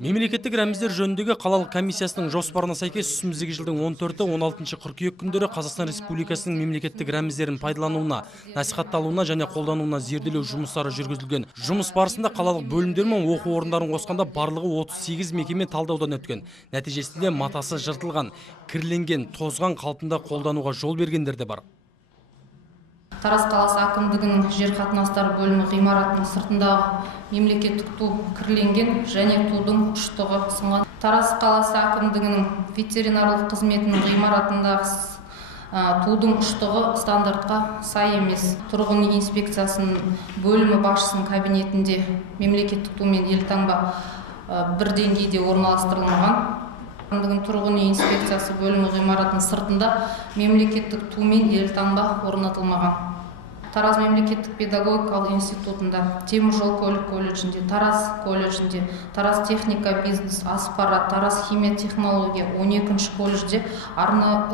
Мемлекеттік рәміздер жөніндегі қалалық комиссиясының жоспарына сәйкес үстіміздегі жылдың 14-16 қыркүйек күндері Қазақстан Республикасының мемлекеттік рәміздерін пайдалануына, насихатталуына және қолдануына зерделеу жұмыстары жүргізілген. Жұмыс барысында қалалық бөлімдер мен оқу орындарын қосқанда барлығы 38 мекеме талдаудан өткен. Нәтижесінде матасы жыртылған, кірленген, тозған қалпында қолдануға жол бергендер де бар. Тараз қаласы әкімдігінің жер қатынастары бөлімі ғимаратының сыртындағы мемлекеттік ту кірленген және тудың ұштығы сынған. Тараз қаласы әкімдігінің ветеринарлық қызметінің ғимаратындағы тудың ұштығы стандартқа сай емес. Тұрғын үй инспекциясының бөлімі басшысының кабинетінде мемлекеттік ту мен елтаңба бір деңгейде орналастырылмаған. Әкімдігінің тұрғын үй инспекциясы бөлімі ғимаратының сыртында мемлекеттік ту мен елтаңба орнатылмаған. Тараз мемлекеттік педагогикалық институтында, Теміржол көлік колледжінде, Тараз колледжінде, Тараз техника бизнес, Аспара, Тараз химия технология 12-ші колледжде арнайы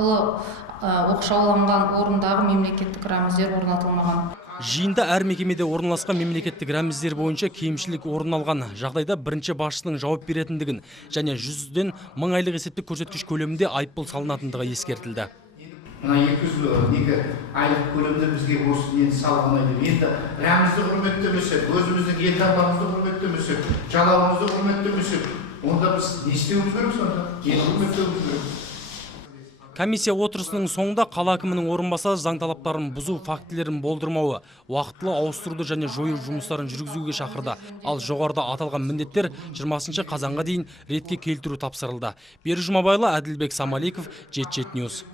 оқшауланған орындағы мемлекеттік рәміздер орнатылмаған. Жиында әр мекемеде орналасқан мемлекеттік рәміздер бойынша кемшілік орын алған жағдайда бірінші басшының жауап беретіндігін және 100-ден 1000 айлық есептік көрсеткіш көлемінде айыппұл салынатындығы ескертілді. Мына 202 айлық көлемде бізге осы нені салғанайды. Енді рәмізді құрметтемесек, өзіміздің елтаңбамызды құрметтемесек, жалауымызды құрметтемесек, онда біз не істеуіміз керек сонда? Нені құрметтеуіміз керек? Комиссия отырысының соңында қала әкімінің орынбасары заң талаптарын бұзу фактілерін болдырмауы, уақытылы ауыстыруды және жою жұмыстарын жүргізуге шақырды. Ал жоғарыда аталған міндеттер 20 қазанға дейін ретке келтіру тапсырылды. Бері Жұмабайлы, Әділбек Самаликов, Jet News.